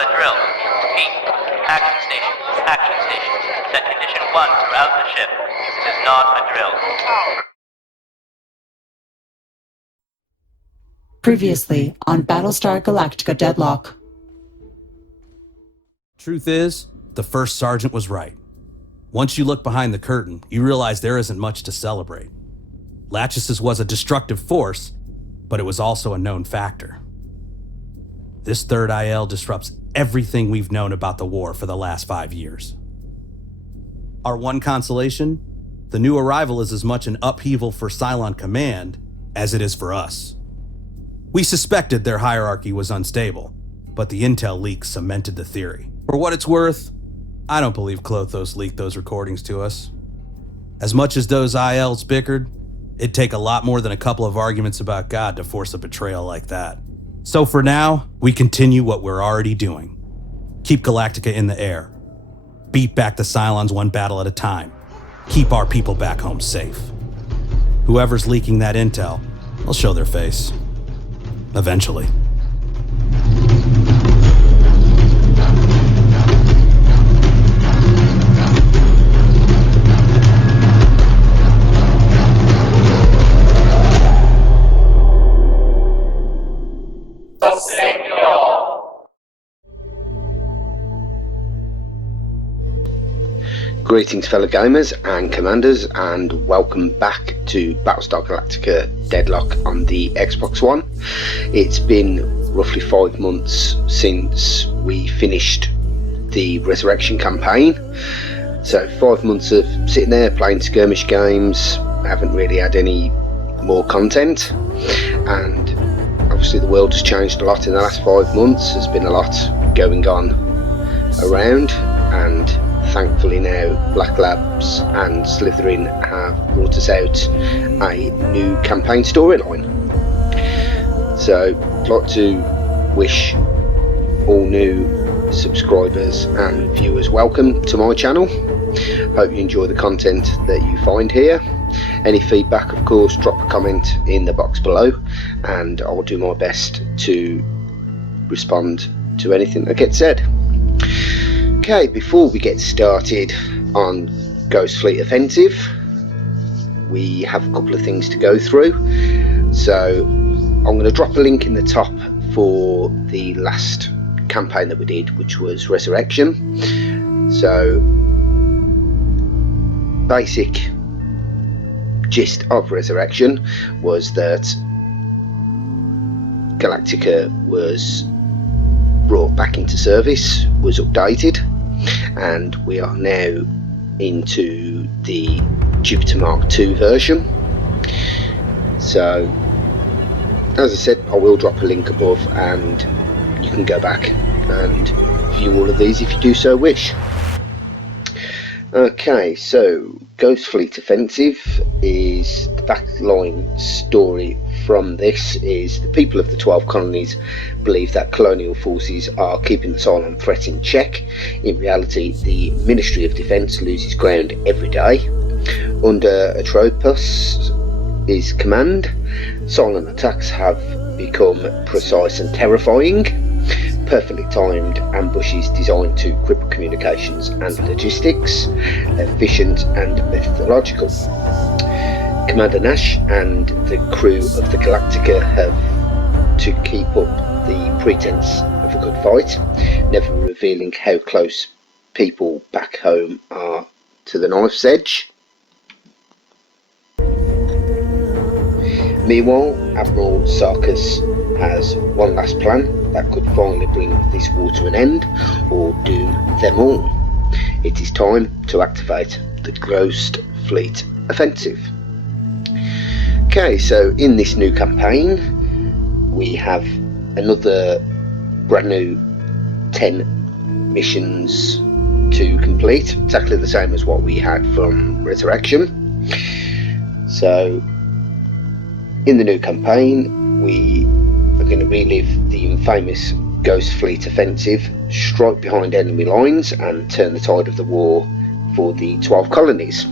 not a drill. Repeat. Action station. Action station. Set condition 1 throughout the ship. This is not a drill. Previously on Battlestar Galactica Deadlock. Truth is, the first sergeant was right. Once you look behind the curtain, you realize there isn't much to celebrate. Lachesis was a destructive force, but it was also a known factor. This third IL disrupts everything we've known about the war for the last 5 years. Our one consolation? The new arrival is as much an upheaval for Cylon Command as it is for us. We suspected their hierarchy was unstable, but the intel leak cemented the theory. For what it's worth, I don't believe Klothos leaked those recordings to us. As much as those ILs bickered, it'd take a lot more than a couple of arguments about God to force a betrayal like that. So for now, we continue what we're already doing. Keep Galactica in the air. Beat back the Cylons one battle at a time. Keep our people back home safe. Whoever's leaking that intel, they'll show their face. Eventually. Greetings fellow gamers and commanders, and welcome back to Battlestar Galactica Deadlock on the Xbox One. It's been roughly 5 months since we finished the Resurrection campaign, so 5 months of sitting there playing skirmish games. I haven't really had any more content, and obviously the world has changed a lot in the last 5 months. There's been a lot going on around, and thankfully now Black Labs and Slytherin have brought us out a new campaign storyline. So I'd like to wish all new subscribers and viewers welcome to my channel. Hope you enjoy the content that you find here. Any feedback, of course, drop a comment in the box below and I'll do my best to respond to anything that gets said. Okay, before we get started on Ghost Fleet Offensive, we have a couple of things to go through. So I'm going to drop a link in the top for the last campaign that we did, which was Resurrection. So basic gist of Resurrection was that Galactica was brought back into service, was updated, and we are now into the Jupiter Mark II version. So as I said, I will drop a link above and you can go back and view all of these if you do so wish. Okay, so Ghost Fleet Offensive is the backline story from this. Is the people of the 12 colonies believe that colonial forces are keeping the Cylon threat in check. In reality, the Ministry of Defence loses ground every day. Under Atropos' command, Cylon attacks have become precise and terrifying. Perfectly timed ambushes designed to cripple communications and logistics, efficient and methodological. Commander Nash and the crew of the Galactica have to keep up the pretense of a good fight, never revealing how close people back home are to the knife's edge. Meanwhile, Admiral Sarkis has one last plan that could finally bring this war to an end, or doom them all. It is time to activate the Ghost Fleet Offensive. Okay, so in this new campaign we have another brand new 10 missions to complete, exactly the same as what we had from Resurrection. So in the new campaign we are going to relive the infamous Ghost Fleet Offensive, strike behind enemy lines and turn the tide of the war for the 12 colonies.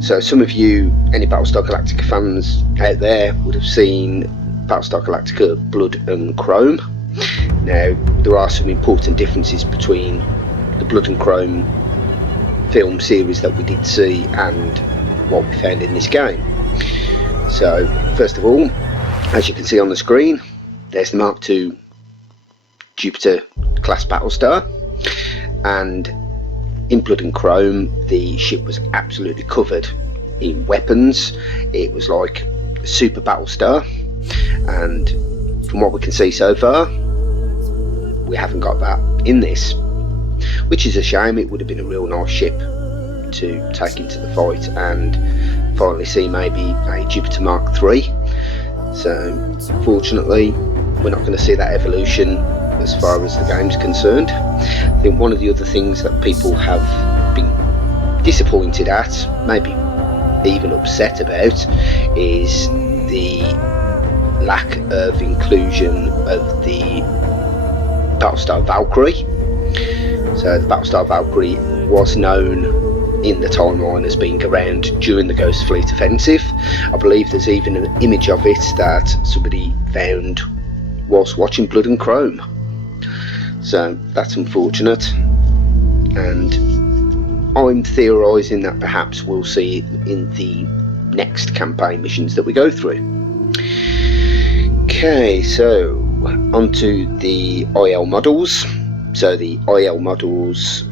So some of you, any Battlestar Galactica fans out there, would have seen Battlestar Galactica Blood and Chrome. Now, there are some important differences between the Blood and Chrome film series that we did see and what we found in this game. So, first of all, as you can see on the screen, there's the Mark II Jupiter class Battlestar, and in Blood and Chrome the ship was absolutely covered in weapons. It was like a super Battlestar, and from what we can see so far, we haven't got that in this, which is a shame. It would have been a real nice ship to take into the fight and finally see maybe a Jupiter Mark III. So fortunately we're not going to see that evolution as far as the game's concerned. I think one of the other things that people have been disappointed at, maybe even upset about, is the lack of inclusion of the Battlestar Valkyrie. So the Battlestar Valkyrie was known in the timeline as being around during the Ghost Fleet offensive. I believe there's even an image of it that somebody found whilst watching Blood and Chrome. So that's unfortunate, and I'm theorising that perhaps we'll see it in the next campaign missions that we go through. Okay, so onto the IL models. So the IL models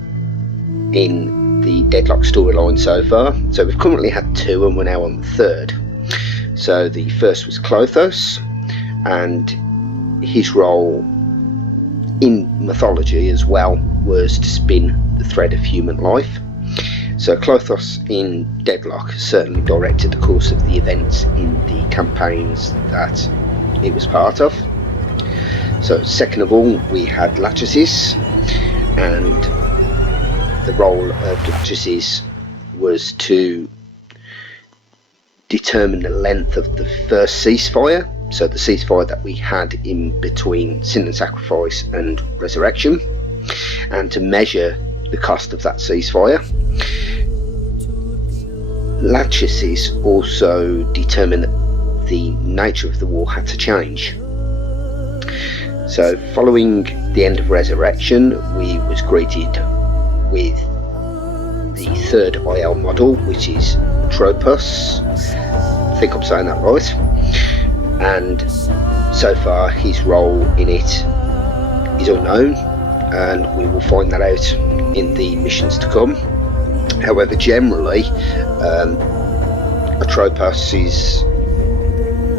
in the Deadlock storyline so far. So we've currently had 2 and we're now on the 3rd. So the first was Clothos, and his role in mythology as well was to spin the thread of human life. So Clothos in Deadlock certainly directed the course of the events in the campaigns that it was part of. So second of all, we had Lachesis, and the role of Lachesis was to determine the length of the first ceasefire, so the ceasefire that we had in between Sin and Sacrifice and Resurrection, and to measure the cost of that ceasefire. Lachesis also determined that the nature of the war had to change. So following the end of Resurrection, we was greeted with the 3rd IL model, which is Tropos. I think I'm saying that right. And so far his role in it is unknown, and we will find that out in the missions to come. However, generally Atropos'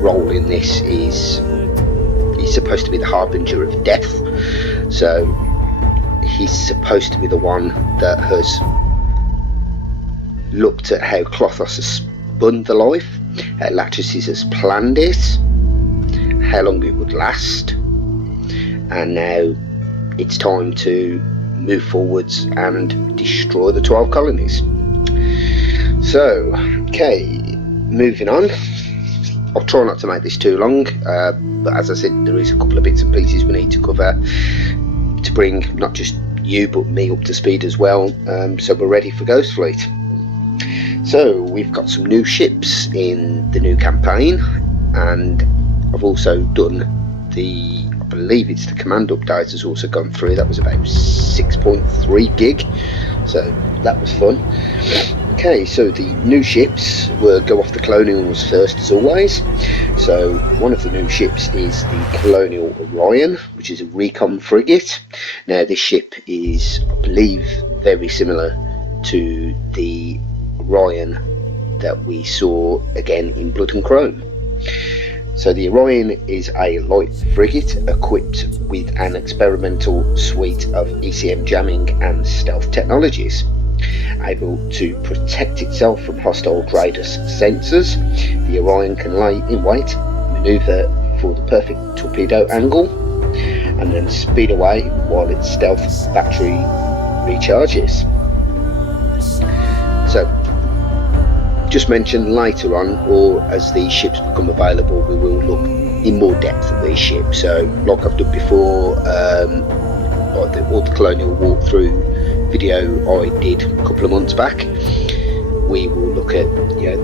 role in this is he's supposed to be the harbinger of death. So he's supposed to be the one that has looked at how Clothos has spun the life, how Lachesis has planned it, how long it would last, and now it's time to move forwards and destroy the 12 colonies. So, okay, moving on. I'll try not to make this too long, but as I said, there is a couple of bits and pieces we need to cover to bring not just you but me up to speed as well, so we're ready for Ghost Fleet. So we've got some new ships in the new campaign, and I've also done the, I believe it's the command update has also gone through. That was about 6.3 gig, so that was fun. Okay, so the new ships will go off the Colonials first as always. So one of the new ships is the Colonial Orion, which is a recon frigate. Now this ship is, I believe, very similar to the Orion that we saw again in Blood and Chrome. So the Orion is a light frigate equipped with an experimental suite of ECM jamming and stealth technologies. Able to protect itself from hostile Drados sensors, the Orion can lay in wait, manoeuvre for the perfect torpedo angle, and then speed away while its stealth battery recharges. So, just mentioned later on, or as these ships become available, we will look in more depth at these ships. So, like I've done before, like all the Colonial walkthrough video I did a couple of months back, we will look at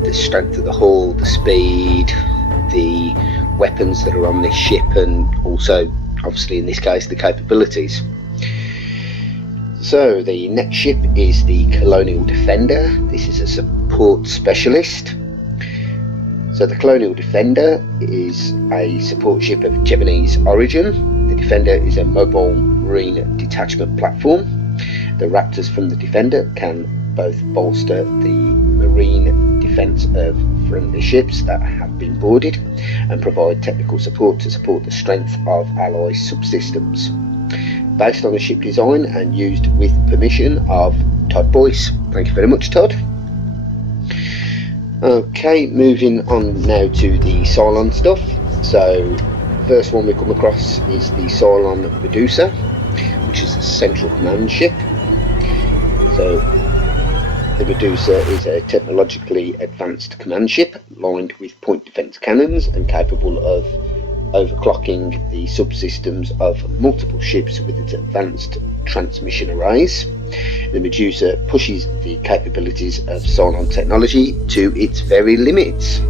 the strength of the hull, the speed, the weapons that are on this ship, and also obviously in this case the capabilities. So the next ship is the Colonial Defender. This is a support specialist. So the Colonial Defender is a support ship of Japanese origin. The Defender is a mobile marine detachment platform. The Raptors from the Defender can both bolster the marine defence of friendly ships that have been boarded and provide technical support to support the strength of ally subsystems. Based on the ship design and used with permission of Todd Boyce. Thank you very much, Todd. Okay, moving on now to the Cylon stuff. So, first one we come across is the Cylon Medusa, which is a central command ship. So, the Medusa is a technologically advanced command ship lined with point defence cannons and capable of overclocking the subsystems of multiple ships with its advanced transmission arrays. The Medusa pushes the capabilities of Cylon technology to its very limits.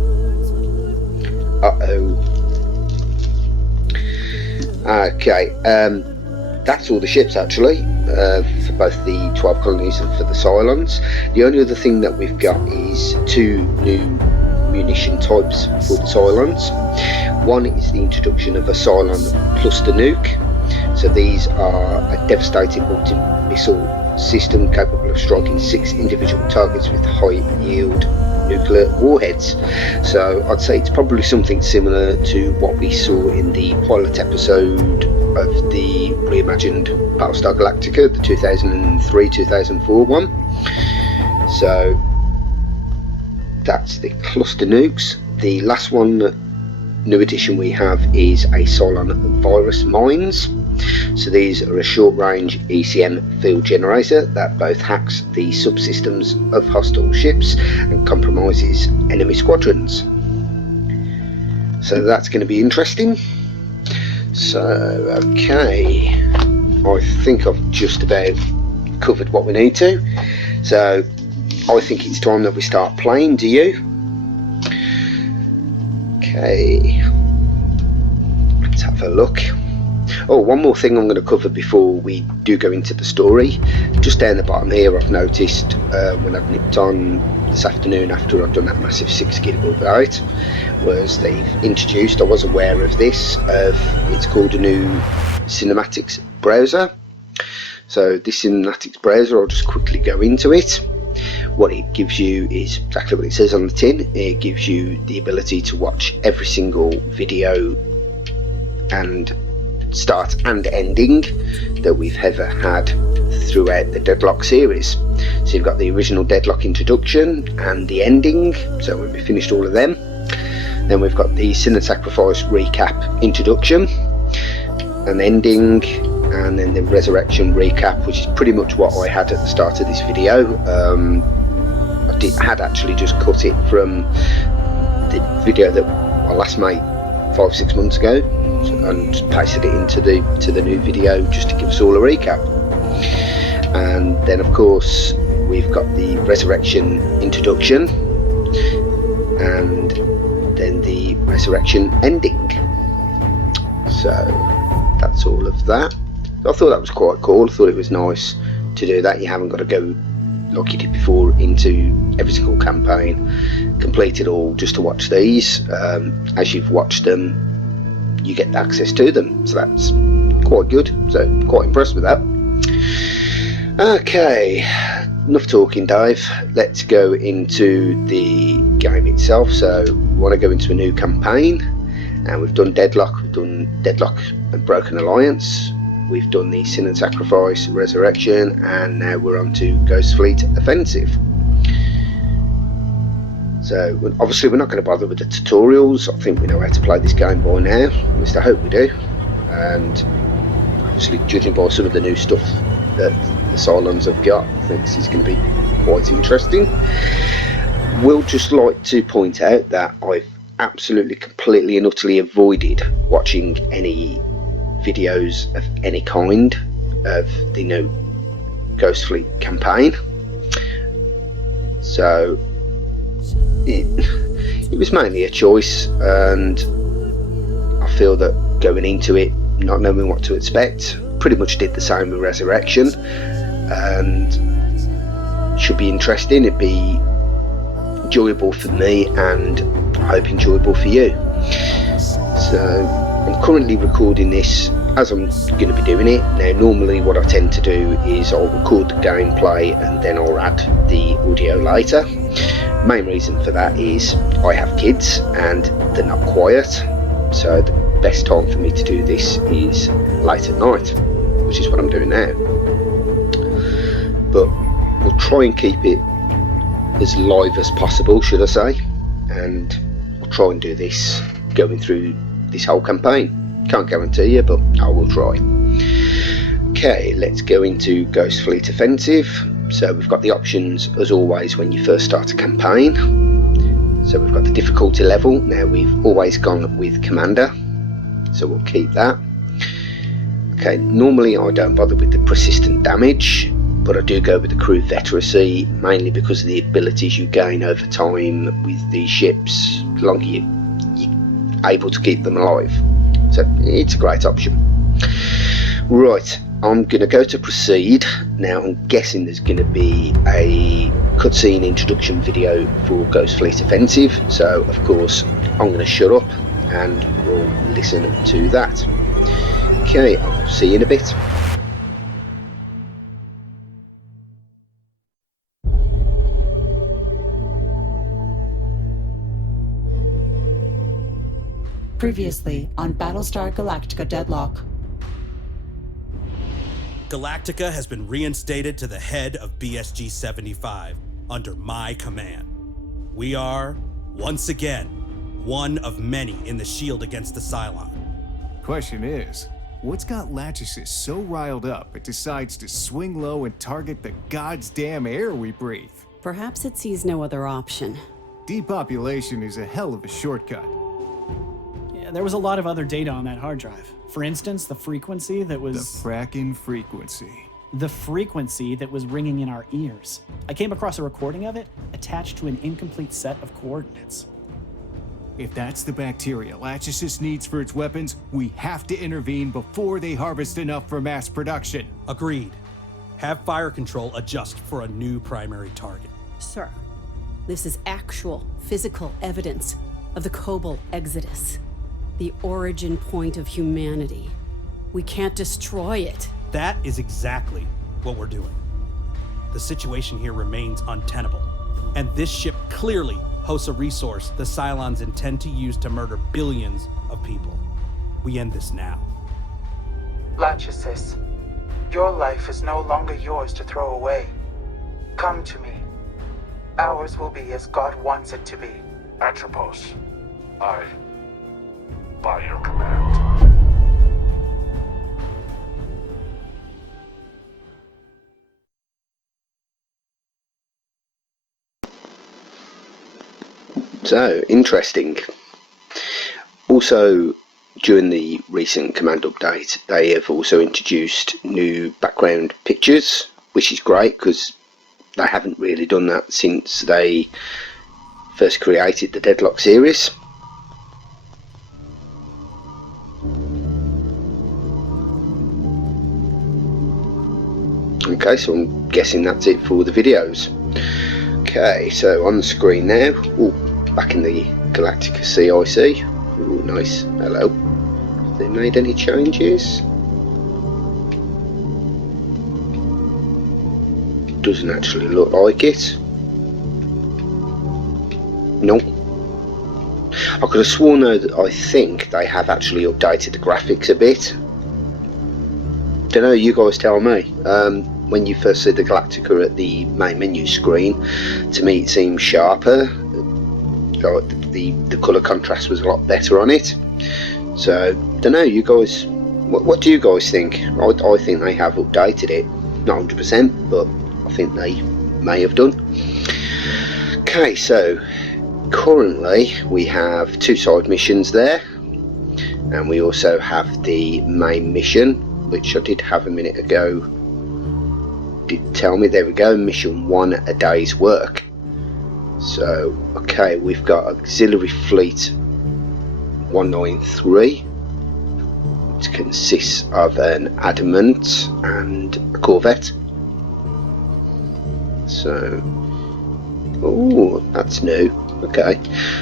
Okay, that's all the ships actually, for both the 12 colonies and for the Cylons. The only other thing that we've got is 2 new munition types for the Cylons. One is the introduction of a Cylon cluster nuke. So these are a devastating multi-missile system capable of striking 6 individual targets with high yield nuclear warheads. So I'd say it's probably something similar to what we saw in the pilot episode of the reimagined Battlestar Galactica, the 2003-2004 one. So that's the cluster nukes. The last one, new addition we have, is a Cylon virus mines. So these are a short-range ECM field generator that both hacks the subsystems of hostile ships and compromises enemy squadrons. So that's going to be interesting. So, okay, I think I've just about covered what we need to. So I think it's time that we start playing, do you? Okay, let's have a look. Oh, one more thing I'm going to cover before we do go into the story. Just down the bottom here, I've noticed when I've nipped on this afternoon after I've done that massive 6 GB update, was they've introduced, I was aware of this, it's called a new cinematics browser. So this cinematics browser, I'll just quickly go into it. What it gives you is exactly what it says on the tin. It gives you the ability to watch every single video and start and ending that we've ever had throughout the Deadlock series. So you've got the original Deadlock introduction and the ending, so when we finished all of them, then we've got the Sin and Sacrifice recap introduction and ending, and then the Resurrection recap, which is pretty much what I had at the start of this video. I had actually just cut it from the video that I last made 5-6 months ago and just pasted it into the new video just to give us all a recap. And then of course we've got the Resurrection introduction and then the Resurrection ending. So that's all of that. I thought that was quite cool. I thought it was nice to do that. You haven't got to go like you did before into every single campaign, complete it all just to watch these. As you've watched them, you get access to them, so that's quite good. So quite impressed with that. Okay, enough talking, Dave. Let's go into the game itself. So we want to go into a new campaign, and we've done Deadlock, and Broken Alliance. We've done the Sin and Sacrifice, Resurrection, and now we're on to Ghost Fleet Offensive. So obviously we're not going to bother with the tutorials. I think we know how to play this game by now, at least I hope we do. And obviously judging by some of the new stuff that the Cylons have got, I think this is going to be quite interesting. We'll just like to point out that I've absolutely, completely and utterly avoided watching any videos of any kind of the new Ghost Fleet campaign. So it was mainly a choice, and I feel that going into it not knowing what to expect. Pretty much did the same with Resurrection, and should be interesting. It'd be enjoyable for me, and I hope enjoyable for you. So I'm currently recording this as I'm going to be doing it. Now normally what I tend to do is I'll record the gameplay and then I'll add the audio later. Main reason for that is I have kids and they're not quiet, so the best time for me to do this is late at night, which is what I'm doing now. But we'll try and keep it as live as possible, should I say, and I'll try and do this going through this whole campaign. Can't guarantee you, but I will try. Okay, let's go into Ghost Fleet Offensive. So we've got the options as always when you first start a campaign. So we've got the difficulty level. Now we've always gone with Commander, so we'll keep that. Okay, normally I don't bother with the persistent damage, but I do go with the crew veteracy, mainly because of the abilities you gain over time with these ships, the longer you're able to keep them alive. So it's a great option. Right, I'm going to go to proceed. Now I'm guessing there's going to be a cutscene introduction video for Ghost Fleet Offensive, so of course I'm going to shut up and we'll listen to that. Okay, I'll see you in a bit. Previously on Battlestar Galactica Deadlock. Galactica has been reinstated to the head of BSG 75 under my command. We are, once again, one of many in the shield against the Cylon. Question is, what's got Lachesis so riled up it decides to swing low and target the goddamn air we breathe? Perhaps it sees no other option. Depopulation is a hell of a shortcut. Yeah, there was a lot of other data on that hard drive. For instance, the frequency that was... The frackin' frequency. The frequency that was ringing in our ears. I came across a recording of it attached to an incomplete set of coordinates. If that's the bacteria Lachesis needs for its weapons, we have to intervene before they harvest enough for mass production. Agreed. Have fire control adjust for a new primary target. Sir, this is actual physical evidence of the Kobol Exodus. The origin point of humanity. We can't destroy it. That is exactly what we're doing. The situation here remains untenable, and this ship clearly hosts a resource the Cylons intend to use to murder billions of people. We end this now. Lachesis, your life is no longer yours to throw away. Come to me. Ours will be as God wants it to be. Atropos, by your command. So, interesting. Also, during the recent command update, they have also introduced new background pictures, which is great because they haven't really done that since they first created the Deadlock series. Okay, so I'm guessing that's it for the videos. Okay, so on the screen now, ooh, back in the Galactica CIC. Ooh, nice. Hello. Have they made any changes? Doesn't actually look like it. Nope. I could have sworn though that I think they have actually updated the graphics a bit. Don't know, you guys tell me. When you first see the Galactica at the main menu screen, to me it seemed sharper. The colour contrast was a lot better on it. So, don't know, you guys, what do you guys think? I think they have updated it, not 100%, but I think they may have done. Okay, so currently we have 2 side missions there, and we also have the main mission, which I did have a minute ago. Did tell me, there we go, mission 1, a day's work. So, okay, we've got Auxiliary Fleet 193. It consists of an Adamant and a Corvette. So, oh, that's new. Okay,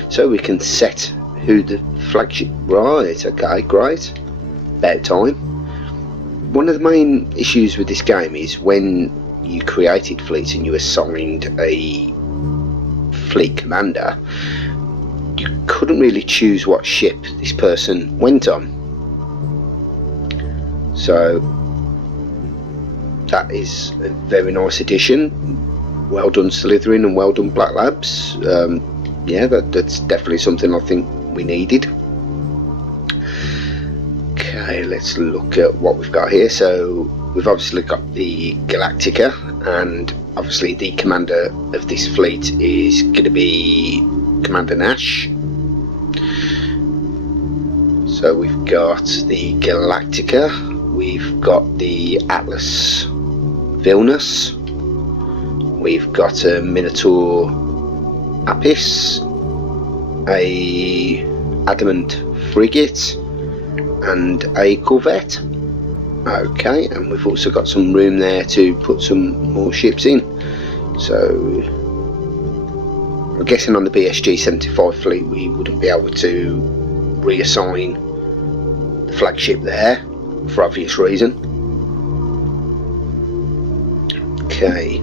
so we can set who the flagship. Right. Okay, great. About time. One of the main issues with this game is when you created fleets and you assigned a fleet commander, you couldn't really choose what ship this person went on. So that is a very nice addition. Well done, Slytherin, and well done, Black Labs. Yeah, that's definitely something I think we needed. Okay, let's look at what we've got here. So we've obviously got the Galactica, and obviously the commander of this fleet is going to be Commander Nash. So we've got the Galactica, we've got the Atlas Vilnius, we've got a Minotaur Apis, a Adamant Frigate, and a Corvette. Okay, and we've also got some room there to put some more ships in. So I'm guessing on the BSG 75 fleet we wouldn't be able to reassign the flagship there for obvious reason. Okay,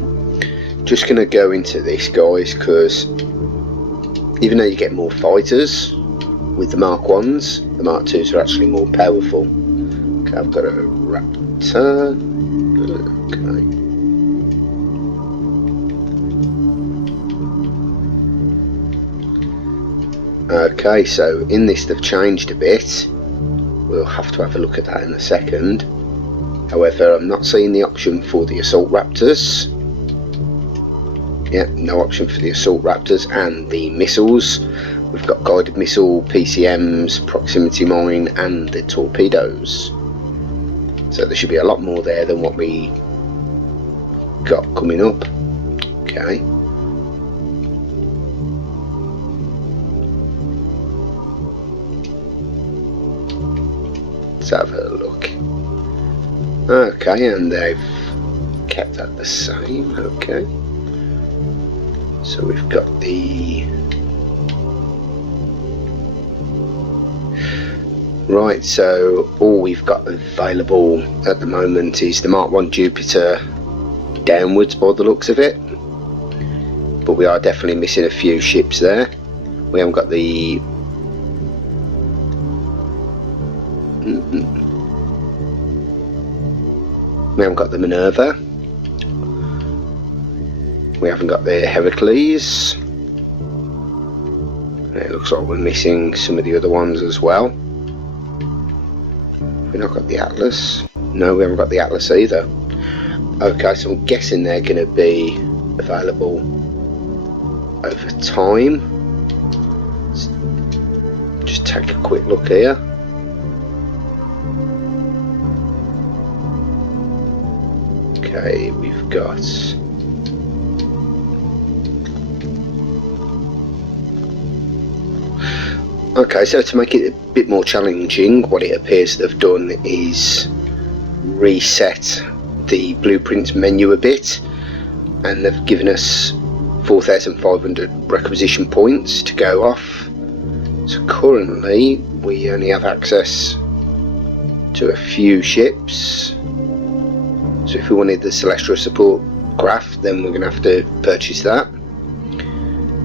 just gonna go into this, guys, because even though you get more fighters with the Mark 1s, the Mark 2s are actually more powerful. Okay, I've got a Raptor. Okay, so in this they've changed a bit. We'll have to have a look at that in a second. However, I'm not seeing the option for the Assault Raptors. Yeah, no option for the Assault Raptors, and the missiles. We've got guided missile, PCMs, proximity mine, and the torpedoes. So there should be a lot more there than what we got coming up. Okay. Let's have a look. Okay, and they've kept that the same. Okay. So we've got the... Right, so all we've got available at the moment is the Mark 1 Jupiter downwards by the looks of it. But we are definitely missing a few ships there. We haven't got the... We haven't got the Minerva. We haven't got the Heracles. It looks like we're missing some of the other ones as well. We've not got the Atlas. No, we haven't got the Atlas either. Okay, so I'm guessing they're going to be available over time. Let's just take a quick look here. Okay, we've got... Okay, so to make it a bit more challenging, what it appears they've done is reset the blueprint menu a bit, and they've given us 4,500 requisition points to go off. So currently we only have access to a few ships. So if we wanted the Celestial Support Craft, then we're going to have to purchase that,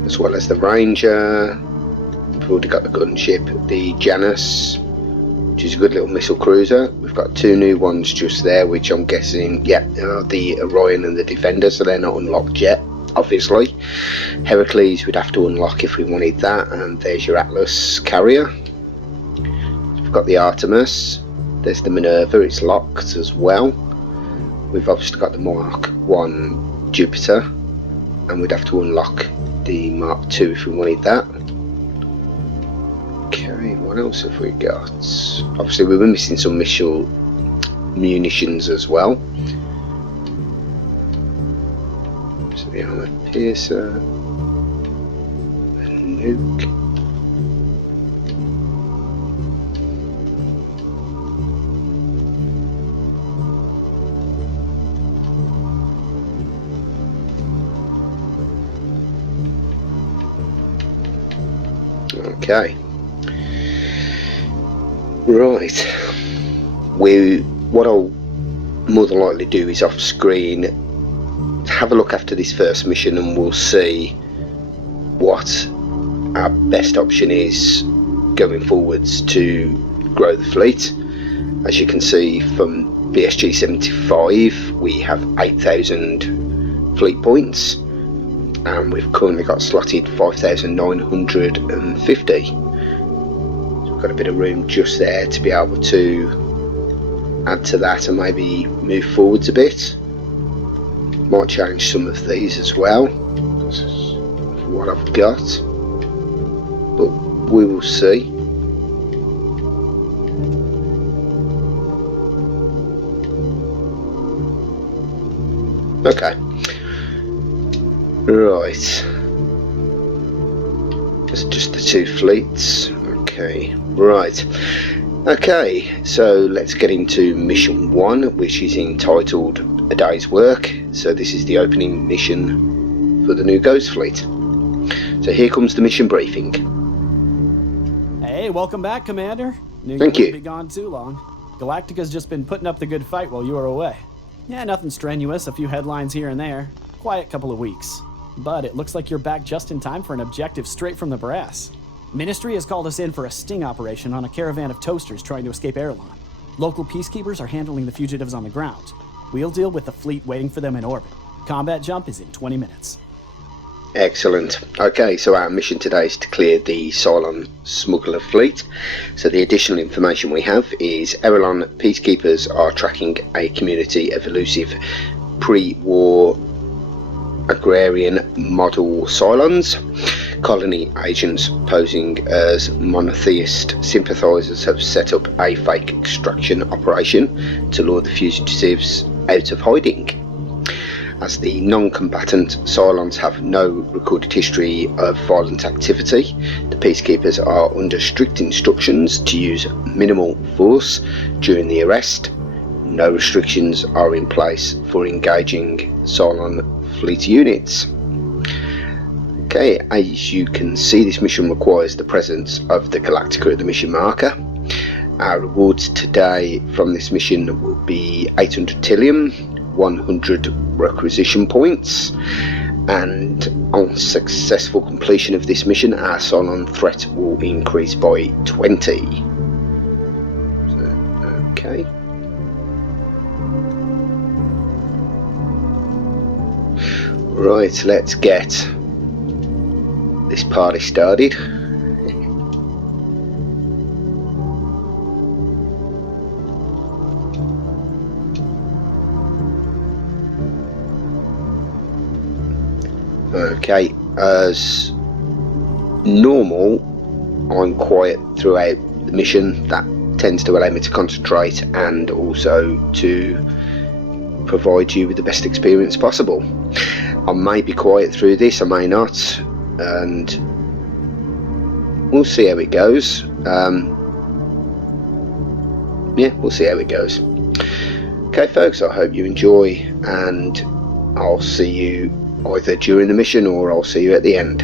as well as the Ranger. We've already got the gunship, the Janus, which is a good little missile cruiser. We've got two new ones just there, which I'm guessing, yeah, are the Orion and the Defender, so they're not unlocked yet, obviously. Heracles we'd have to unlock if we wanted that, and there's your Atlas carrier. We've got the Artemis, there's the Minerva, it's locked as well. We've obviously got the Mark 1 Jupiter, and we'd have to unlock the Mark 2 if we wanted that. Okay, what else have we got? Obviously we were missing some missile munitions as well. So the armor piercer, the nuke. Okay. Right. What I'll more than likely do is off screen have a look after this first mission, and we'll see what our best option is going forwards to grow the fleet. As you can see from BSG 75, we have 8,000 fleet points, and we've currently got slotted 5,950. So we've got a bit of room just there to be able to add to that and maybe move forwards a bit. Might change some of these as well, for what I've got, but we will see. Okay. Right. That's just the two fleets. Okay. Right. Okay, so let's get into mission 1, which is entitled A Day's Work. So this is the opening mission for the new Ghost Fleet. So here comes the mission briefing. Hey, welcome back, Commander. Knew Thank you you. wouldn't be gone too long. Galactica's just been putting up the good fight while you were away. Yeah, nothing strenuous, a few headlines here and there. Quiet couple of weeks. But it looks like you're back just in time for an objective straight from the brass. Ministry has called us in for a sting operation on a caravan of toasters trying to escape Erlon. Local peacekeepers are handling the fugitives on the ground. We'll deal with the fleet waiting for them in orbit. Combat jump is in 20 minutes. Excellent. Okay, so our mission today is to clear the Cylon smuggler fleet. So the additional information we have is Erlon peacekeepers are tracking a community of elusive pre-war agrarian model Cylons. Colony agents posing as monotheist sympathisers have set up a fake extraction operation to lure the fugitives out of hiding. As the non-combatant Cylons have no recorded history of violent activity, the peacekeepers are under strict instructions to use minimal force during the arrest. No restrictions are in place for engaging Cylon fleet units. Okay, as you can see, this mission requires the presence of the Galactica at the mission marker. Our rewards today from this mission will be 800 Tillium, 100 requisition points, and on successful completion of this mission our Cylon threat will increase by 20. Okay. Right, let's get this party started. Okay, as normal, I'm quiet throughout the mission. That tends to allow me to concentrate and also to provide you with the best experience possible. I may be quiet through this, I may not, and we'll see how it goes. Yeah, we'll see how it goes. Okay folks, I hope you enjoy, and I'll see you either during the mission or I'll see you at the end.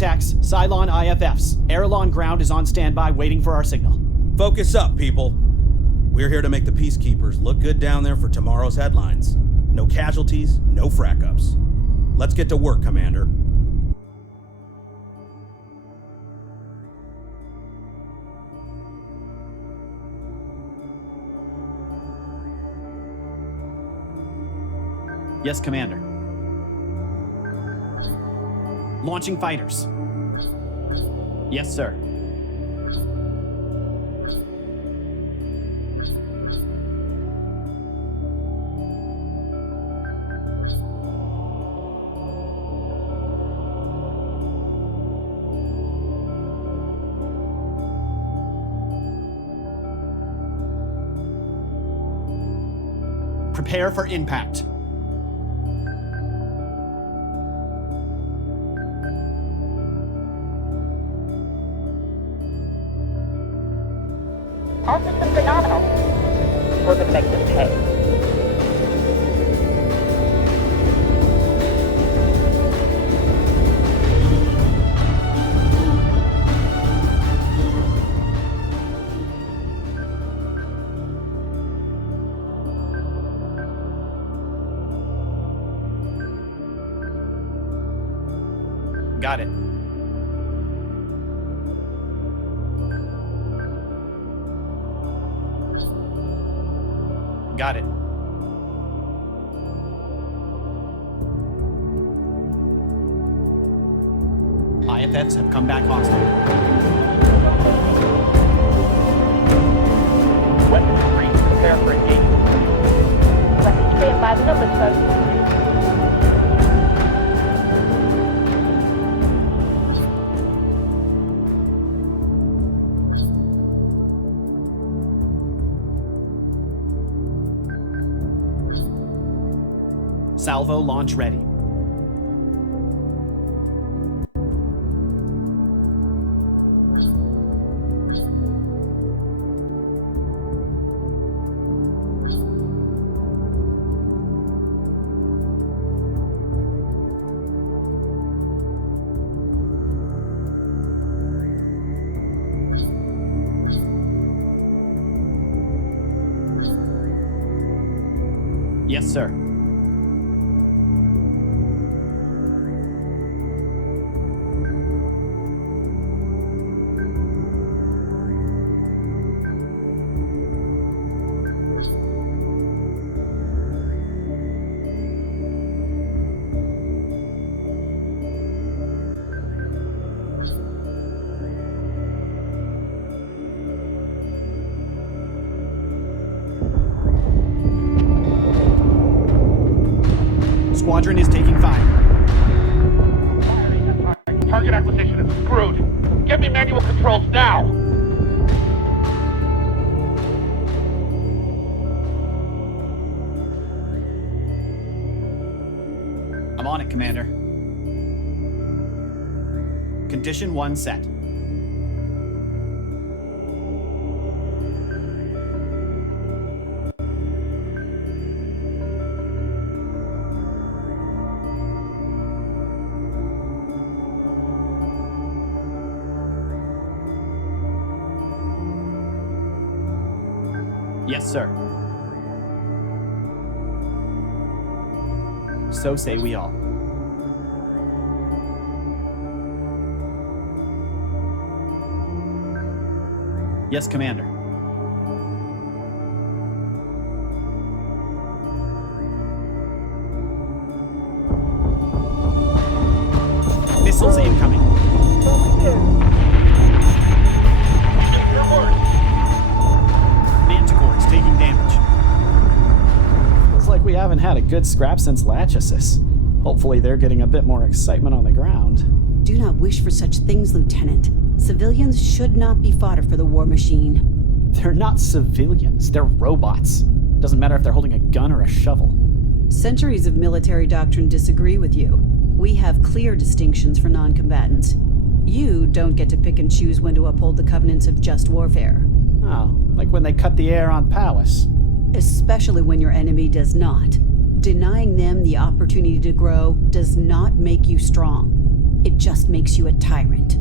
contacts, Cylon IFFs. Airlon ground is on standby waiting for our signal. Focus up, people. We're here to make the Peacekeepers look good down there for tomorrow's headlines. No casualties, no frack-ups. Let's get to work, Commander. Yes, Commander. Launching fighters. Yes, sir. Prepare for impact. All systems are nominal. We're gonna make this pay. Got it. Got it. IFFs have come back hostile. Weapons free. Prepare for engagement. Let's stand by the numbers, folks. Salvo launch ready. Yes, sir. Squadron is taking fire. Target acquisition is screwed. Get me manual controls now. I'm on it, Commander. Condition 1 set. Yes, sir. So say we all. Yes, Commander. Missiles incoming. Manticore is taking damage. Feels like we haven't had a good scrap since Lachesis. Hopefully they're getting a bit more excitement on the ground. Do not wish for such things, Lieutenant. Civilians should not be fodder for the war machine. They're not civilians, they're robots. Doesn't matter if they're holding a gun or a shovel. Centuries of military doctrine disagree with you. We have clear distinctions for non-combatants. You don't get to pick and choose when to uphold the covenants of just warfare. Oh, like when they cut the air on Palace. Especially when your enemy does not. Denying them the opportunity to grow does not make you strong. It just makes you a tyrant.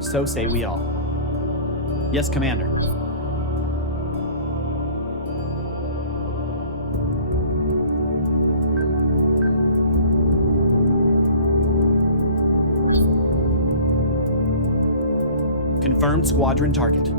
So say we all. Yes, Commander. Confirmed squadron target.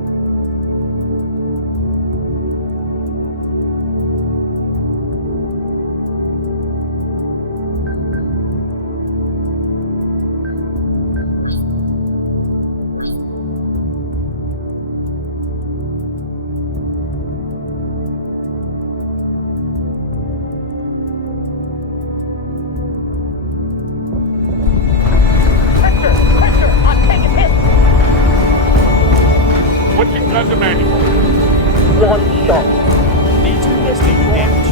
Switching gun to manual. One shot. Manticore is taking damage.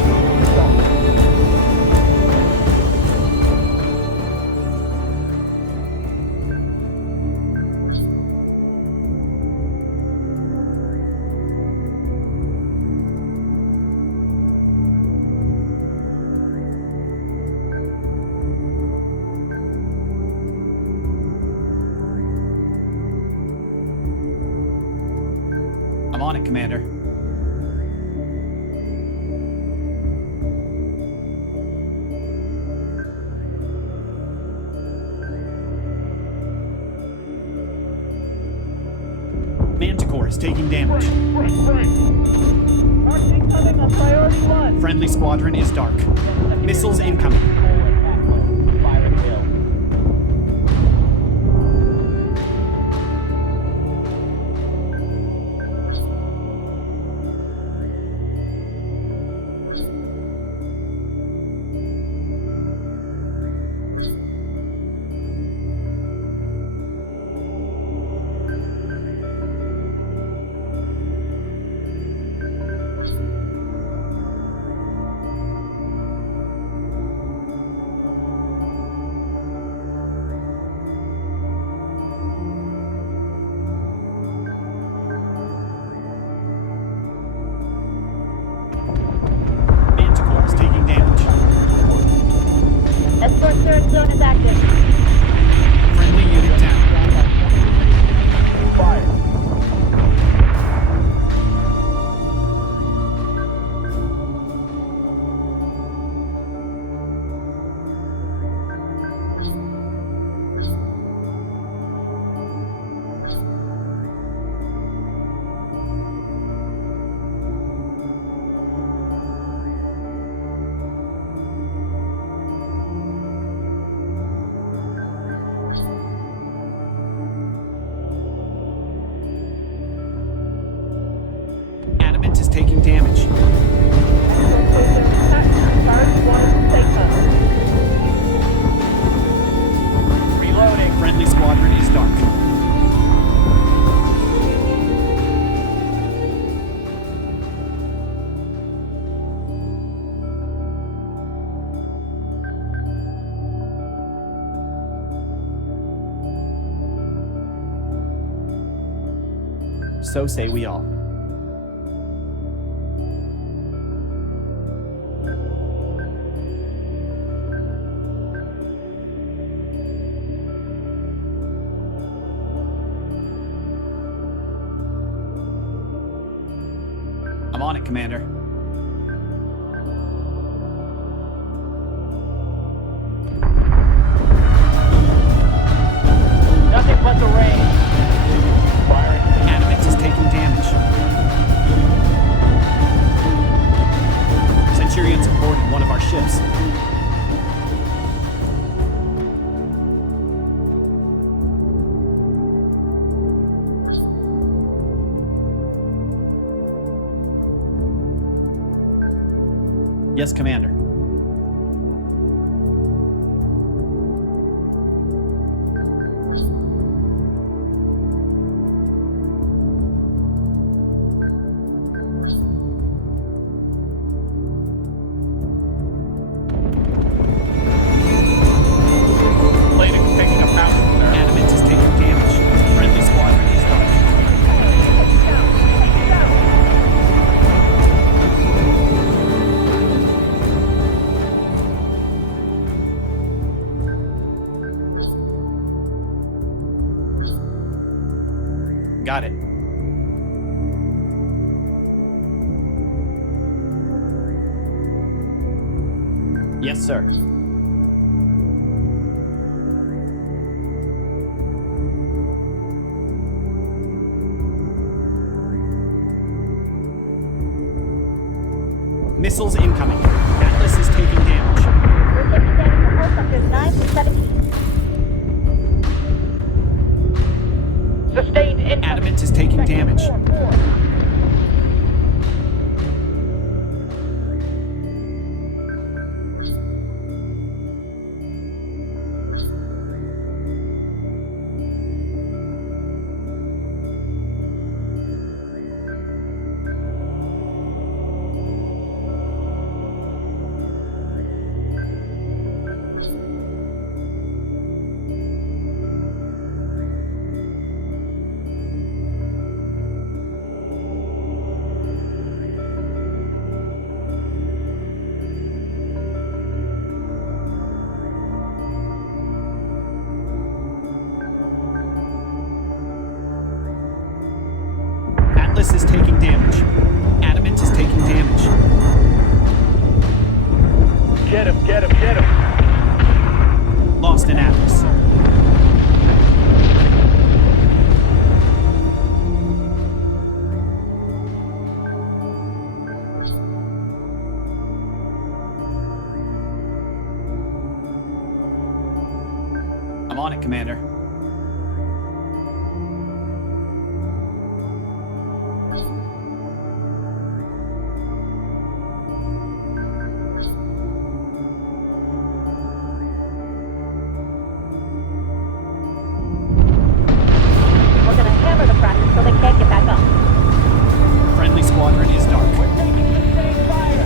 I'm on it, Commander. Manticore is taking damage. Mark incoming on priority 1. Friendly squadron is dark. Missiles incoming. Fire at will. Manticore is taking damage. Escort third zone is active. Friendly unit down. Fire. Adamant is taking damage. Charge 1, take cover. Reloading. Friendly squadron is dark. So say we all. I'm on it, Commander. Nothing but the rain. Adamant is taking damage. Centurions have boarded one of our ships. Yes, Commander. Plating's taking a pounding, sir. Adamant is taking damage. Friendly squadron is dark. Got it. Yes, sir. Missiles incoming. Atlas is taking damage. We're taking damage from helicopters 9 to 17. Sustained incoming. Adamant is taking damage. 4. Atlas is taking damage. Adamant is taking damage. Get him, get him, get him. Lost in Atlas. I'm on it, Commander. We're gonna hammer the fractures so they can't get back up. Friendly squadron is dark. We're taking sustained fire.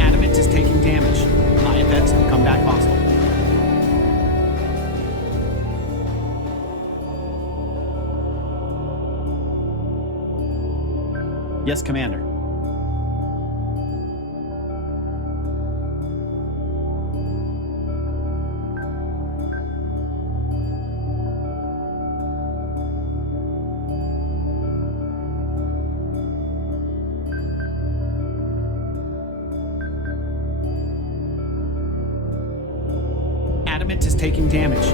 Adamant is taking damage. IFX will come back hostile. Yes, Commander. Adamant is taking damage.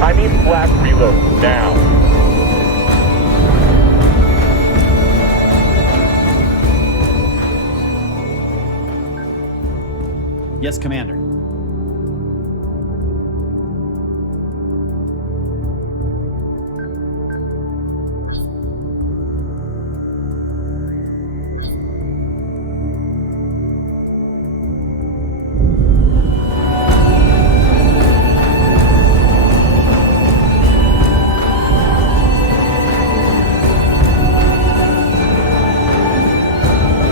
I need blast reload now. Yes, Commander.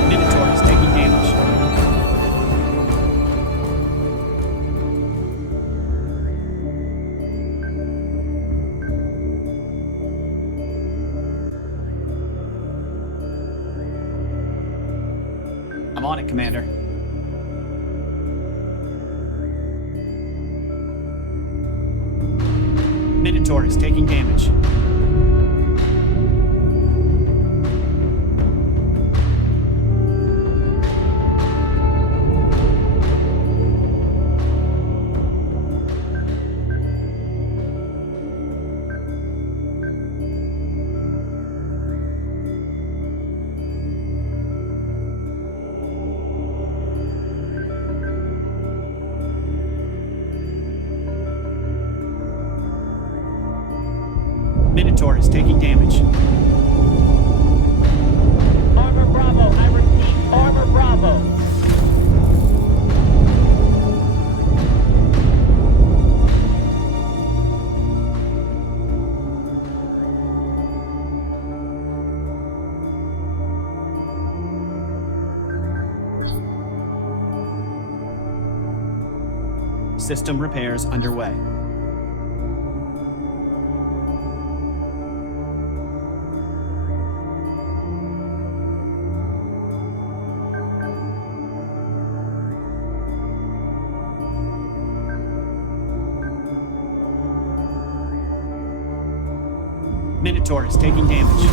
Minotaur is taking damage. on it, Commander. Minotaur is taking damage. Minotaur is taking damage. Armor Bravo, I repeat, Armor Bravo. System repairs underway. Minotaur is taking damage.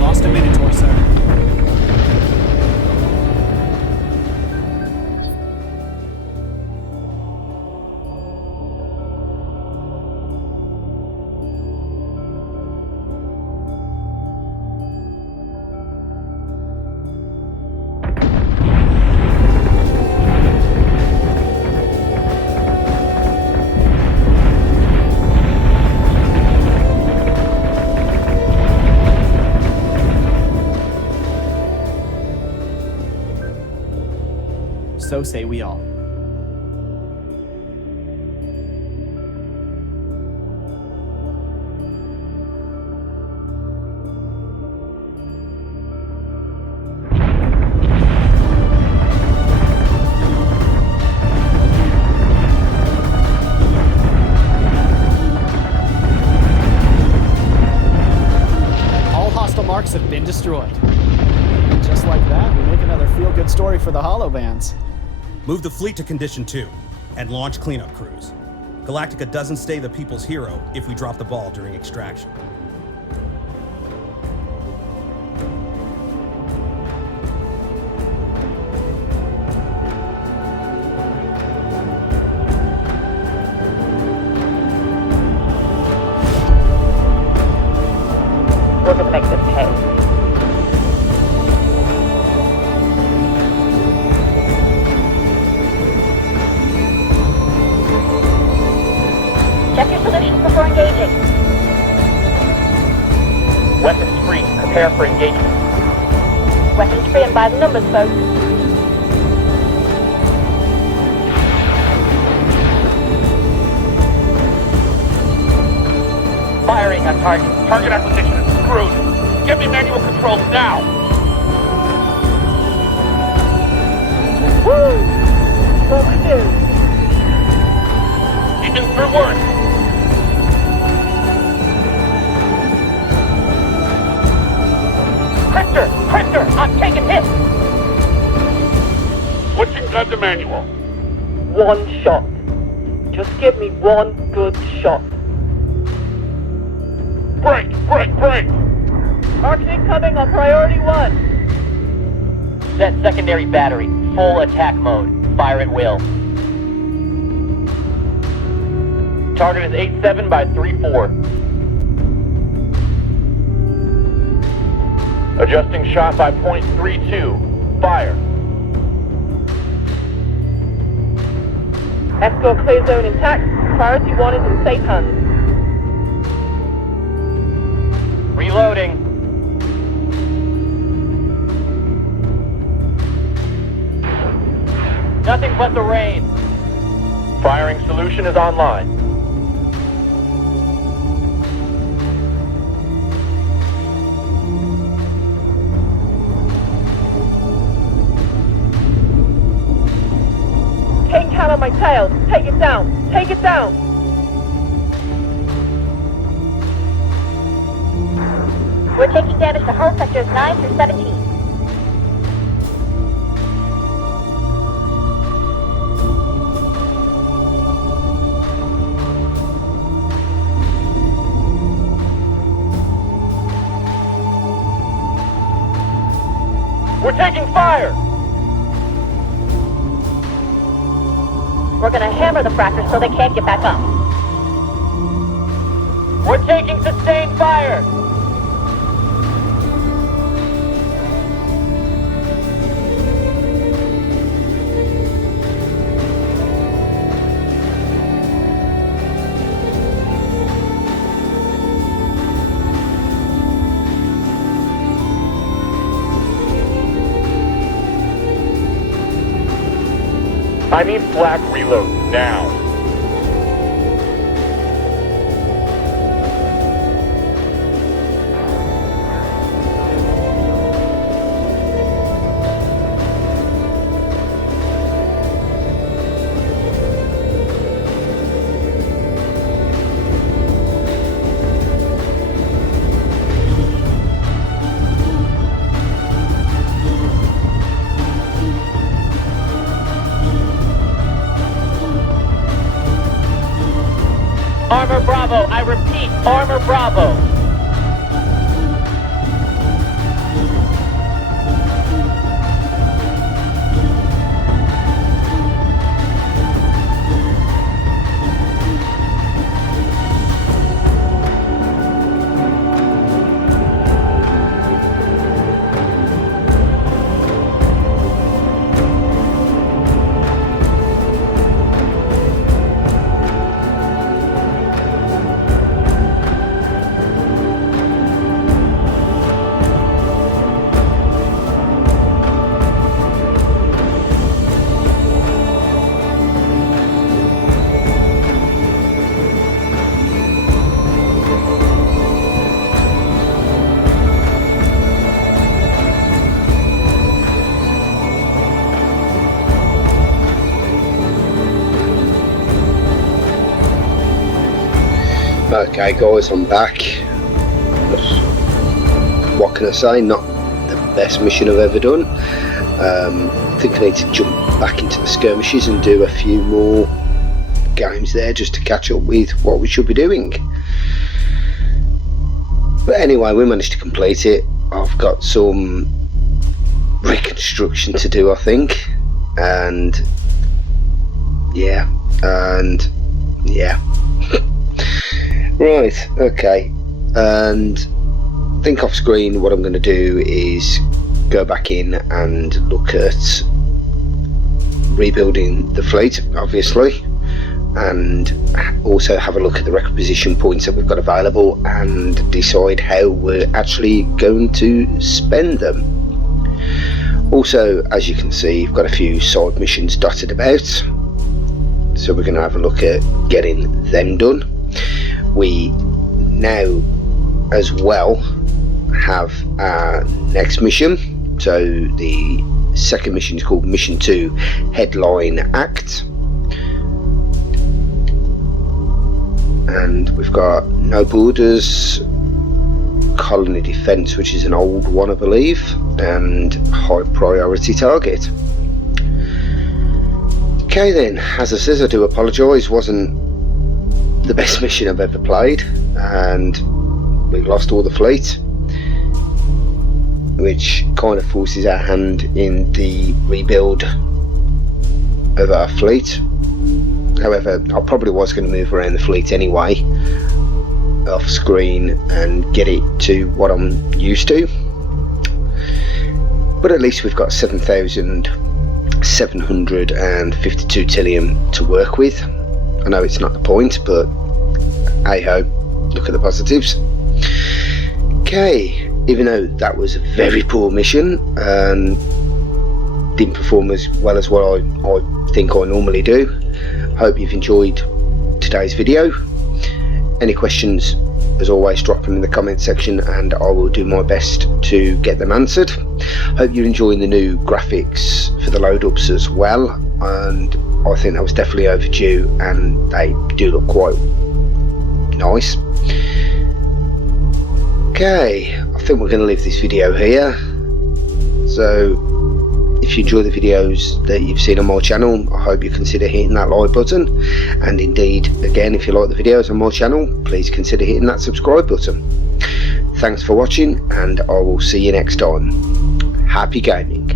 Lost a Minotaur, sir. So say we all. All hostile marks have been destroyed. And just like that, we make another feel-good story for the Holobands. Move the fleet to Condition 2 and launch cleanup crews. Galactica doesn't stay the people's hero if we drop the ball during extraction. We're gonna make this pay. Check your positions before engaging. Weapons free. Prepare for engagement. Weapons free and by the numbers, folks. Firing on target. Target acquisition is screwed. Get me manual controls now. Woo! What we do? Engines for work. Crister, I'm taking hits. Switching gun to manual. One shot. Just give me one good shot. Break! Arcs incoming on priority 1. Set secondary battery. Full attack mode. Fire at will. Target is 8-7 by 3-4. Adjusting shot by .32. Fire. Escort clear zone intact. Priority 1 is in safe hands. Reloading. Nothing but the rain. Firing solution is online. King Can on my tail. Take it down. Take it down. We're taking damage to hull sectors 9 through 17. We're taking fire! We're gonna hammer the fractors so they can't get back up. We're taking sustained fire! I need flak reload now. Armor Bravo, I repeat, Armor Bravo. Okay guys, I'm back. What can I say, not the best mission I've ever done. I think I need to jump back into the skirmishes and do a few more games there just to catch up with what we should be doing. But anyway, we managed to complete it. I've got some reconstruction to do, I think, and yeah. Right, okay, and I think off screen what I'm going to do is go back in and look at rebuilding the fleet, obviously, and also have a look at the requisition points that we've got available and decide how we're actually going to spend them. Also, as you can see, you've got a few side missions dotted about, so we're going to have a look at getting them done. We now as well have our next mission, so the second mission is called Mission 2 Headline Act, and we've got No Borders, Colony Defence, which is an old one I believe, and High Priority Target. Okay then, as I said, I do apologise, wasn't the best mission I've ever played, and we've lost all the fleet, which kind of forces our hand in the rebuild of our fleet. However, I probably was going to move around the fleet anyway off screen and get it to what I'm used to, but at least we've got 7,752 Tillium to work with. I know it's not the point, but hey ho, look at the positives. Okay, even though that was a very poor mission and didn't perform as well as what I think I normally do, hope you've enjoyed today's video. Any questions, as always, drop them in the comment section and I will do my best to get them answered. Hope you're enjoying the new graphics for the load ups as well, and I think that was definitely overdue and they do look quite nice. Okay, I think we're going to leave this video here. So if you enjoy the videos that you've seen on my channel, I hope you consider hitting that like button, and indeed, again, if you like the videos on my channel, please consider hitting that subscribe button. Thanks for watching, and I will see you next time. Happy gaming.